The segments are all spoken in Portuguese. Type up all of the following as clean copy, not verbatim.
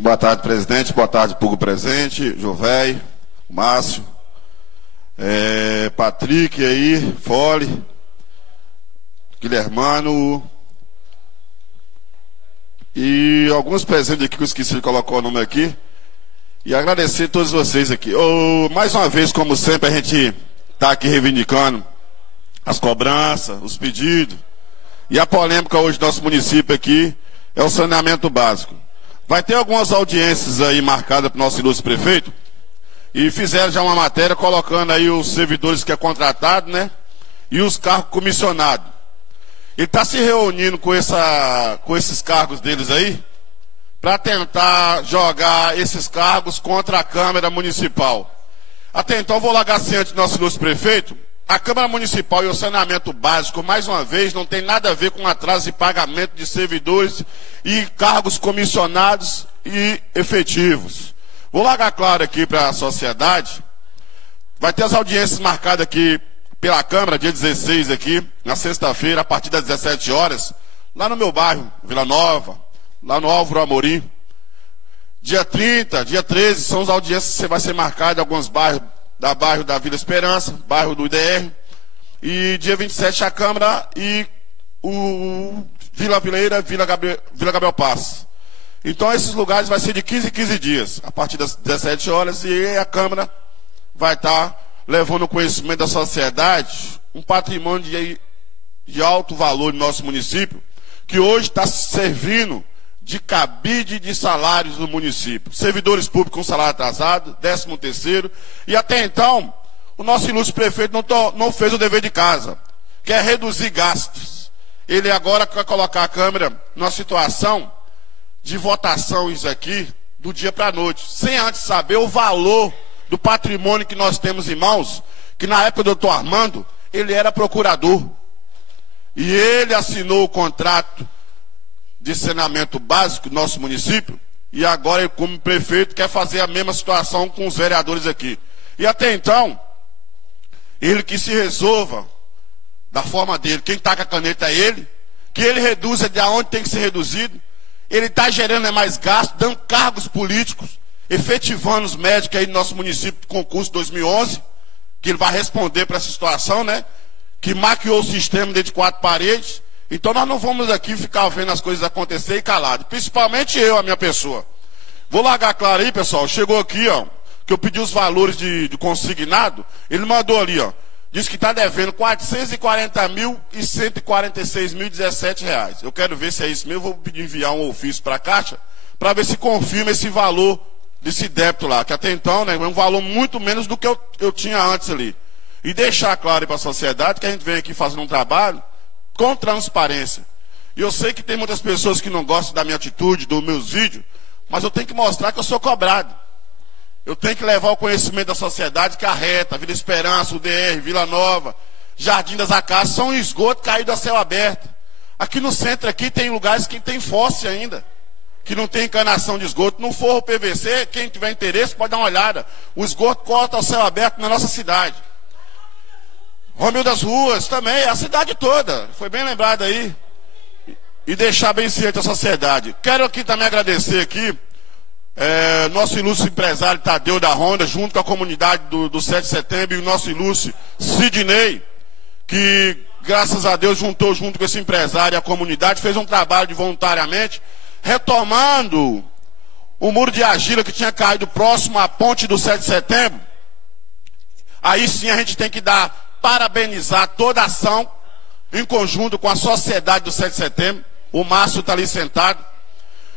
Boa tarde, presidente. Boa tarde, público presente. Jovéi, Márcio, Patrick aí, Fole, Guilhermano e alguns presentes aqui que eu esqueci de colocar o nome aqui. E agradecer a todos vocês aqui. Mais uma vez, como sempre, a gente está aqui reivindicando as cobranças, os pedidos. E a polêmica hoje do nosso município aqui é o saneamento básico. Vai ter algumas audiências aí marcadas para o nosso ilustre prefeito. E fizeram já uma matéria colocando aí os servidores que é contratado, né? E os cargos comissionados. Ele está se reunindo com esses cargos deles aí para tentar jogar esses cargos contra a Câmara Municipal. Até então, vou largar assim antes do nosso ilustre prefeito. A Câmara Municipal e o saneamento básico, mais uma vez, não tem nada a ver com atraso de pagamento de servidores e cargos comissionados e efetivos. Vou largar claro aqui para a sociedade. Vai ter as audiências marcadas aqui pela Câmara, dia 16 aqui, na sexta-feira, a partir das 17 horas, lá no meu bairro, Vila Nova, lá no Álvaro Amorim. Dia 30, dia 13, são as audiências que vai ser marcadas em alguns bairros, bairro da Vila Esperança, bairro do IDR, e dia 27 a Câmara e o Vila Vileira, Vila Gabriel Paz. Então esses lugares vai ser de 15 em 15 dias, a partir das 17 horas, e a Câmara vai estar levando conhecimento da sociedade um patrimônio de alto valor no nosso município, que hoje está servindo de cabide de salários do município. Servidores públicos com salário atrasado, 13º, e até então, o nosso ilustre prefeito não fez o dever de casa, que é reduzir gastos. Ele agora quer colocar a Câmara numa situação de votação, isso aqui, do dia para a noite, sem antes saber o valor do patrimônio que nós temos em mãos, que na época do doutor Armando, ele era procurador. E ele assinou o contrato de saneamento básico do nosso município, e agora ele, como prefeito, quer fazer a mesma situação com os vereadores aqui. E até então, ele que se resolva da forma dele, quem está com a caneta é ele, que ele reduza de onde tem que ser reduzido. Ele está gerando mais gasto, dando cargos políticos, efetivando os médicos aí no nosso município do concurso 2011, que ele vai responder para essa situação, né? Que maquiou o sistema dentro de 4 paredes. Então nós não vamos aqui ficar vendo as coisas acontecer e calado. Principalmente eu, a minha pessoa. Vou largar claro aí, pessoal. Chegou aqui, ó, que eu pedi os valores de consignado. Ele mandou ali, ó. Diz que está devendo R$440.146.017. Eu quero ver se é isso mesmo. Eu vou pedir enviar um ofício para a Caixa para ver se confirma esse valor desse débito lá. Que até então, né, é um valor muito menos do que eu tinha antes ali. E deixar claro para a sociedade que a gente vem aqui fazendo um trabalho com transparência. E eu sei que tem muitas pessoas que não gostam da minha atitude, dos meus vídeos, mas eu tenho que mostrar que eu sou cobrado. Eu tenho que levar o conhecimento da sociedade que a Reta, Vila Esperança, UDR, Vila Nova, Jardim das Acácias, são esgoto caído a céu aberto. Aqui no centro aqui tem lugares que tem fosse ainda, que não tem encanação de esgoto. No forro PVC, quem tiver interesse pode dar uma olhada. O esgoto corta ao céu aberto na nossa cidade. Romeu das Ruas também, a cidade toda. Foi bem lembrado aí. E deixar bem ciente a sociedade. Quero aqui também agradecer aqui nosso ilustre empresário Tadeu da Ronda, junto com a comunidade do 7 de setembro, e o nosso ilustre Sidney, que graças a Deus juntou junto com esse empresário e a comunidade, fez um trabalho de voluntariamente, retomando o muro de argila que tinha caído próximo à ponte do 7 de setembro. Aí sim a gente tem que parabenizar toda a ação em conjunto com a sociedade do 7 de setembro. O Márcio está ali sentado.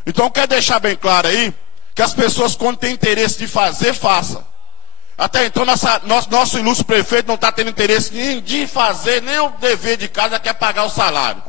Então quero deixar bem claro aí que as pessoas, quando têm interesse de fazer, façam. Até então nosso ilustre prefeito não está tendo interesse nem de fazer nem o dever de casa, quer pagar o salário.